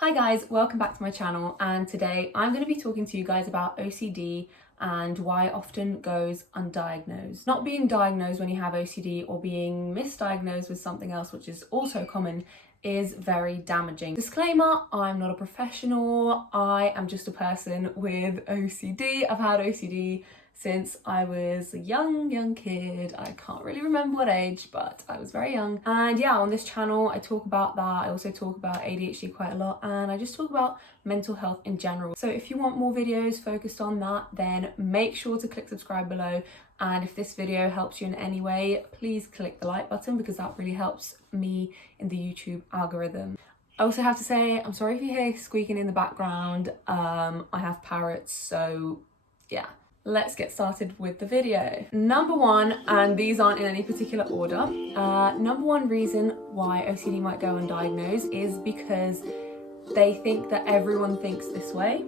Hi guys, welcome back to my channel, and today I'm going to be talking to you guys about OCD and why it often goes undiagnosed. Not being diagnosed when you have OCD or being misdiagnosed with something else, which is also common, is very damaging. Disclaimer, I'm not a professional, I am just a person with OCD. I've had OCD since I was a young kid. I can't really remember what age, but I was very young. And yeah, on this channel I talk about that. I also talk about ADHD quite a lot, and I just talk about mental health in general. So if you want more videos focused on that, then make sure to click subscribe below. And if this video helps you in any way, please click the like button, because that really helps me in the YouTube algorithm. I also have to say, I'm sorry if you hear squeaking in the background. I have parrots, so yeah. Let's get started with the video. Number one, and these aren't in any particular order, number one reason why OCD might go undiagnosed is because they think that everyone thinks this way.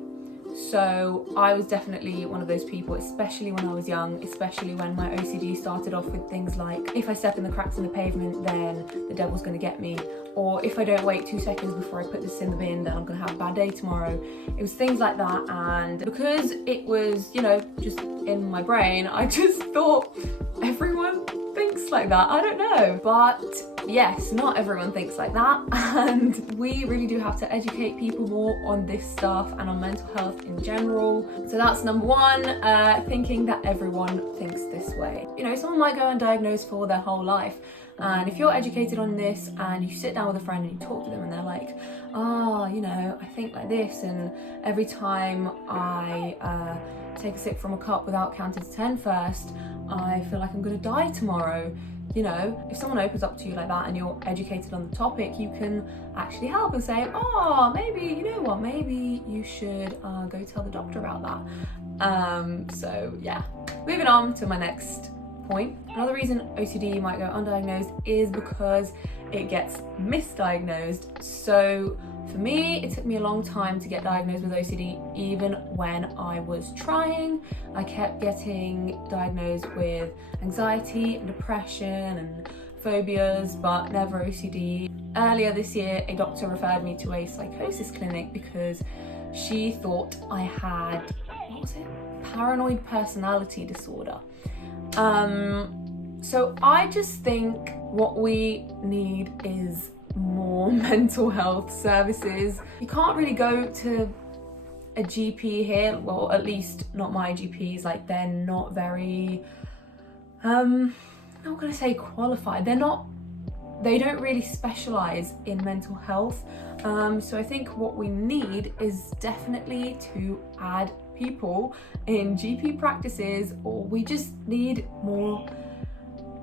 So I was definitely one of those people, especially when I was young, especially when my OCD started off with things like, if I step in the cracks in the pavement, then the devil's gonna get me. Or if I don't wait 2 seconds before I put this in the bin, then I'm gonna have a bad day tomorrow. It was things like that, and because it was, you know, just in my brain, I just thought everyone thinks like that. I don't know. But yes, not everyone thinks like that, and we really do have to educate people more on this stuff and on mental health in general. So that's number one, thinking that everyone thinks this way. You know, someone might go undiagnosed for their whole life, and if you're educated on this and you sit down with a friend and you talk to them and they're like, you know, I think like this, and every time I take a sip from a cup without counting to 10 first, I feel like I'm gonna die tomorrow. You know, if someone opens up to you like that and you're educated on the topic, you can actually help and say, maybe, you know what, maybe you should go tell the doctor about that. So yeah, moving on to my next point. Another reason OCD might go undiagnosed is because it gets misdiagnosed. So for me, it took me a long time to get diagnosed with OCD. Even when I was trying, I kept getting diagnosed with anxiety and depression and phobias, but never OCD. Earlier this year, a doctor referred me to a psychosis clinic because she thought I had, what was it? Paranoid personality disorder. So I just think what we need is more mental health services. You can't really go to a GP here, well, at least not my GPs, like they're not very, I'm not gonna say qualified, they don't really specialize in mental health. So I think what we need is definitely to add people in GP practices, or we just need more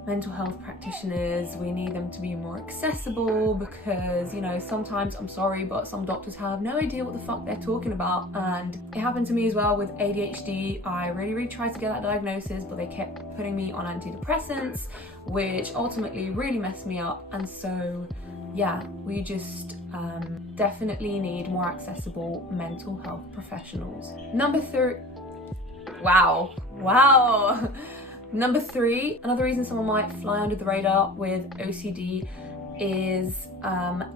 mental health practitioners. We need them to be more accessible, because, you know, sometimes, I'm sorry, but some doctors have no idea what the fuck they're talking about. And it happened to me as well with ADHD. I really tried to get that diagnosis, but they kept putting me on antidepressants, which ultimately really messed me up. And so yeah, we just definitely need more accessible mental health professionals. Number three, wow. Number three, another reason someone might fly under the radar with OCD is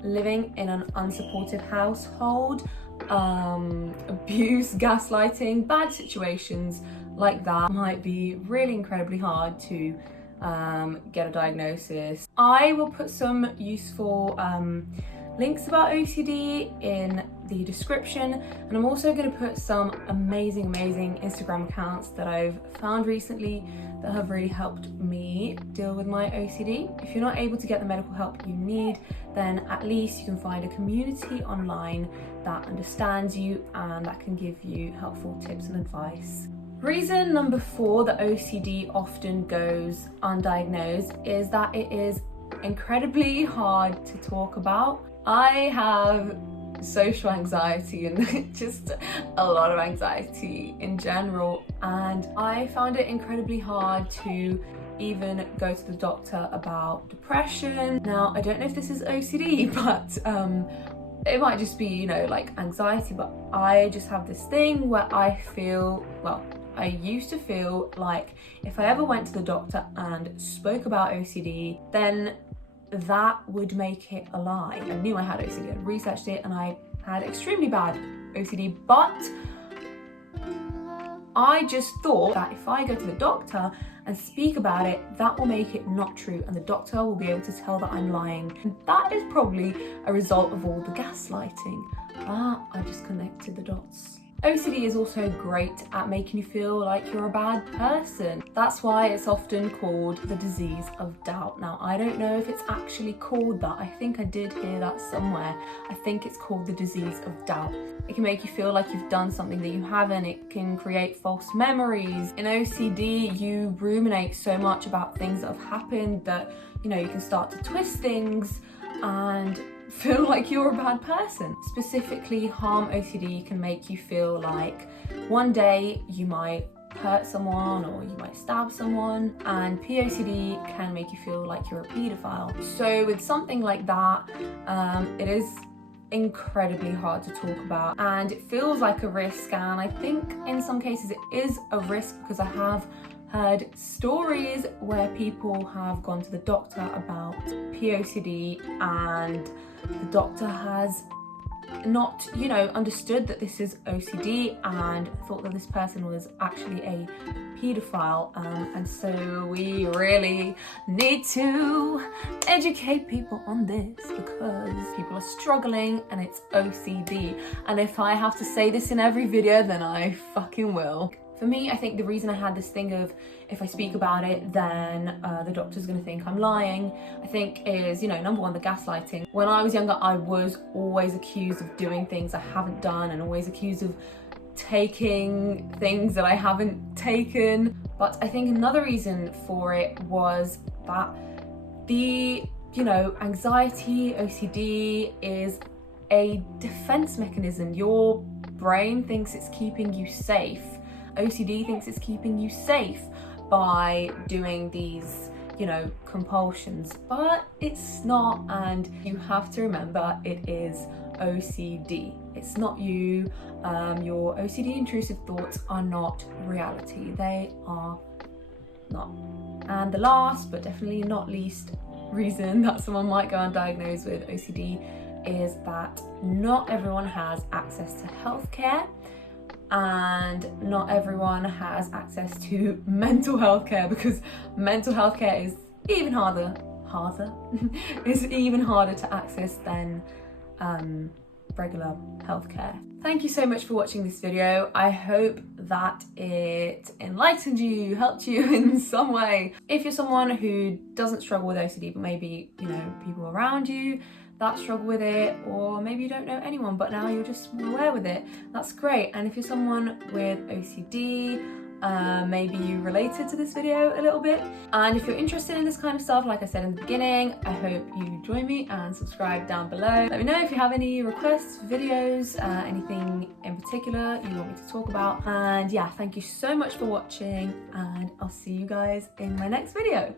living in an unsupportive household, abuse, gaslighting, bad situations like that might be really incredibly hard to get a diagnosis. I will put some useful links about OCD in the description, and I'm also going to put some amazing Instagram accounts that I've found recently that have really helped me deal with my OCD. If you're not able to get the medical help you need, then at least you can find a community online that understands you and that can give you helpful tips and advice. Reason number four that OCD often goes undiagnosed is that it is incredibly hard to talk about. I have social anxiety and just a lot of anxiety in general, and I found it incredibly hard to even go to the doctor about depression. Now, I don't know if this is OCD, but it might just be, you know, like anxiety, but I just have this thing where I feel, well, I used to feel like if I ever went to the doctor and spoke about OCD, then that would make it a lie. I knew I had OCD, I researched it, and I had extremely bad OCD, but I just thought that if I go to the doctor and speak about it, that will make it not true, and the doctor will be able to tell that I'm lying. And that is probably a result of all the gaslighting. I just connected the dots. OCD is also great at making you feel like you're a bad person. That's why it's often called the disease of doubt. Now, I don't know if it's actually called that. I think I did hear that somewhere. I think it's called the disease of doubt. It can make you feel like you've done something that you haven't. It can create false memories. In OCD, you ruminate so much about things that have happened that, you can start to twist things and feel like you're a bad person. Specifically, harm OCD can make you feel like one day you might hurt someone or you might stab someone, and POCD can make you feel like you're a paedophile. So with something like that, it is incredibly hard to talk about, and it feels like a risk, and I think in some cases it is a risk because I have heard stories where people have gone to the doctor about POCD and the doctor has not, understood that this is OCD and thought that this person was actually a paedophile. And so we really need to educate people on this because people are struggling and it's OCD. And if I have to say this in every video, then I fucking will. For me, I think the reason I had this thing of if I speak about it, then the doctor's going to think I'm lying, I think is, number one, the gaslighting. When I was younger, I was always accused of doing things I haven't done and always accused of taking things that I haven't taken. But I think another reason for it was that the, anxiety, OCD is a defense mechanism. Your brain thinks it's keeping you safe. OCD thinks it's keeping you safe by doing these, compulsions, but it's not, and you have to remember it is OCD. It's not you. Your OCD intrusive thoughts are not reality. They are not. And the last, but definitely not least reason that someone might go undiagnosed with OCD is that not everyone has access to healthcare. And not everyone has access to mental health care, because mental health care is even harder is even harder to access than regular healthcare. Thank you so much for watching this video. I hope that it enlightened you, helped you in some way. If you're someone who doesn't struggle with OCD, but maybe, people around you that struggle with it, or maybe you don't know anyone but now you're just aware with it, that's great. And if you're someone with OCD, maybe you related to this video a little bit, and if you're interested in this kind of stuff, like I said in the beginning, I hope you join me and subscribe down below. Let me know if you have any requests for videos, anything in particular you want me to talk about. And yeah, thank you so much for watching, and I'll see you guys in my next video.